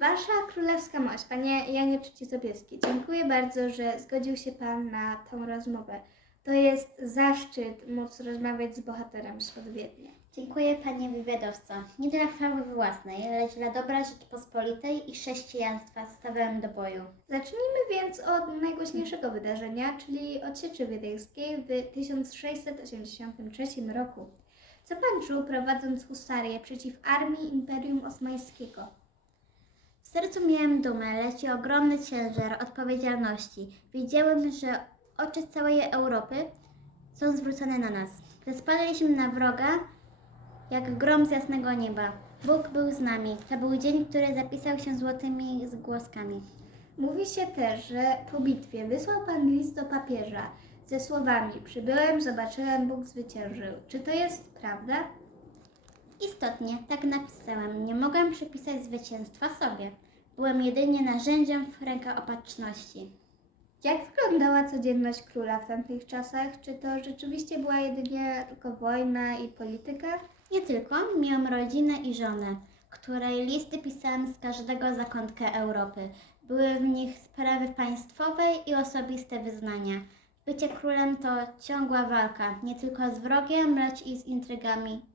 Wasza królewska mość, panie Janie Trzeci-Sobieski, dziękuję bardzo, że zgodził się pan na tą rozmowę. To jest zaszczyt móc rozmawiać z bohaterem z Wiednia. Dziękuję panie wywiadowco. Nie dla chwały własnej, lecz dla dobra Rzeczypospolitej i chrześcijaństwa stawiałem do boju. Zacznijmy więc od najgłośniejszego wydarzenia, czyli od Sieczy Wiedeńskiej w 1683 roku. Co pan czuł prowadząc husarię przeciw armii Imperium Osmańskiego? Sercu miałem dumę, lecz i ogromny ciężar odpowiedzialności. Wiedziałem, że oczy całej Europy są zwrócone na nas. Gdy spadliśmy na wroga, jak grom z jasnego nieba. Bóg był z nami. To był dzień, który zapisał się złotymi zgłoskami. Mówi się też, że po bitwie wysłał pan list do papieża ze słowami Przybyłem, zobaczyłem, Bóg zwyciężył. Czy to jest prawda? Istotnie, tak napisałem. Nie mogłem przypisać zwycięstwa sobie. Byłem jedynie narzędziem w rękach opatrzności. Jak wyglądała codzienność króla w tamtych czasach? Czy to rzeczywiście była jedynie tylko wojna i polityka? Nie tylko, miałam rodzinę i żonę, której listy pisałam z każdego zakątka Europy. Były w nich sprawy państwowe i osobiste wyznania. Bycie królem to ciągła walka, nie tylko z wrogiem, lecz i z intrygami.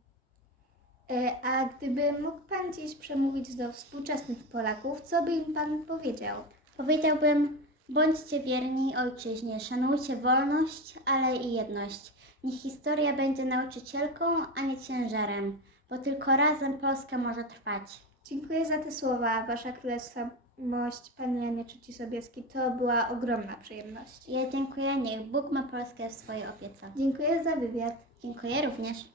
E, A gdyby mógł pan dziś przemówić do współczesnych Polaków, co by im pan powiedział? Powiedziałbym, bądźcie wierni ojczyźnie, szanujcie wolność, ale i jedność. Niech historia będzie nauczycielką, a nie ciężarem, bo tylko razem Polska może trwać. Dziękuję za te słowa, wasza królewska mość, panie Janie Trzeci-Sobieski. To była ogromna przyjemność. Ja dziękuję, niech Bóg ma Polskę w swojej opiece. Dziękuję za wywiad. Dziękuję również.